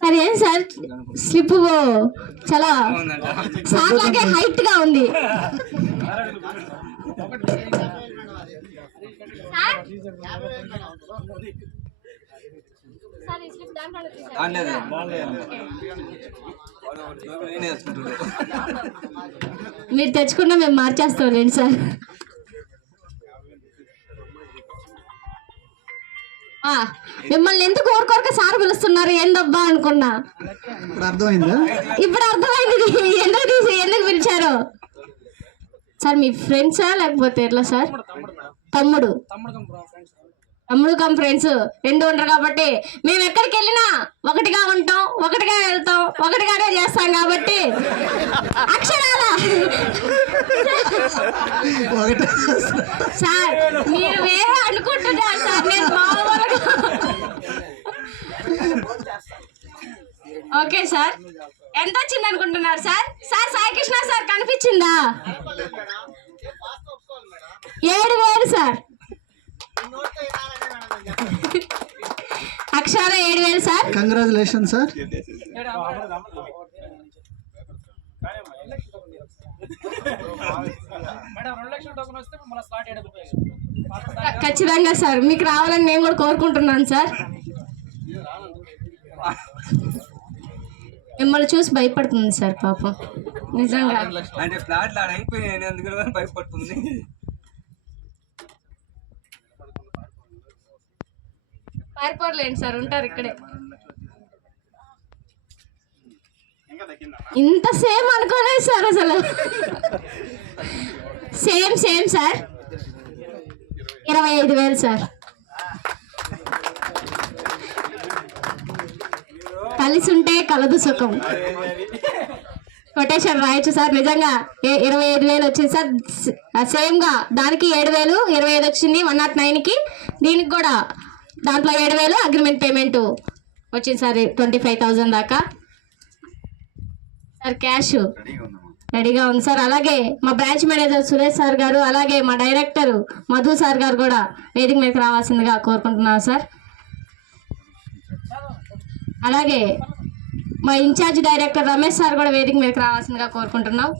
Sir ఏం sir slip చాలా sir లాగే హైట్ గా ఉంది. మీరు తెచ్చుకున్నా మేము మార్చేస్తాం లేండి సార్. మిమ్మల్ని ఎందుకు ఊరుకోరక సార్ పిలుస్తున్నారు ఏందబ్బా అనుకున్నా. ఇప్పుడు అర్థమైంది ఎందుకు పిలిచారు. సార్ మీ ఫ్రెండ్సా లేకపోతే ఎట్లా సార్? తమ్ముడు కమ్ ఫ్రెండ్స్ రెండు ఉండరు కాబట్టి మేము ఎక్కడికి వెళ్ళినా ఒకటిగా ఉంటాం, ఒకటిగా వెళ్తాం, ఒకటిగానే చేస్తాం కాబట్టి అక్షరాల సార్ మీరు వేరే అనుకుంటున్నారు సార్. నేను మామూలుగా ఓకే సార్. ఎంత వచ్చింది అనుకుంటున్నారు సార్? సార్ సాయికృష్ణ సార్ కనిపించిందా? 7,000 సార్. అక్షరాల 7,000 సార్. Congratulation sir. ఖచ్చితంగా సార్ మీకు రావాలని నేను కూడా కోరుకుంటున్నాను సార్. మిమ్మల్ని చూసి భయపడుతుంది సార్ పాపం నిజంగా. పారిపోలేండి సార్, ఉంటారు ఇక్కడే. ఇంత సేమ్ అనుకోలేదు సార్ అసలు. Same sir. 25,000 సార్. కలిసి ఉంటే కలదు సుఖం. కొటేషన్ రాయొచ్చు సార్. నిజంగా 25,000 వచ్చింది సార్. సేమ్ గా దానికి 7,000, 25 వచ్చింది 109కి. దీనికి కూడా దాంట్లో 7,000 అగ్రిమెంట్ పేమెంట్ వచ్చింది సార్ 25,000 దాకా సార్. క్యాష్ రెడీగా ఉంది సార్. అలాగే మా బ్రాంచ్ మేనేజర్ సురేష్ సార్ గారు, అలాగే మా డైరెక్టర్ మధు సార్ గారు కూడా వేదిక మీదకి రావాల్సిందిగా కోరుకుంటున్నాను సార్. అలాగే మా ఇన్ఛార్జ్ డైరెక్టర్ రమేష్ సార్ కూడా వేదిక మీదకి రావాల్సిందిగా కోరుకుంటున్నాం.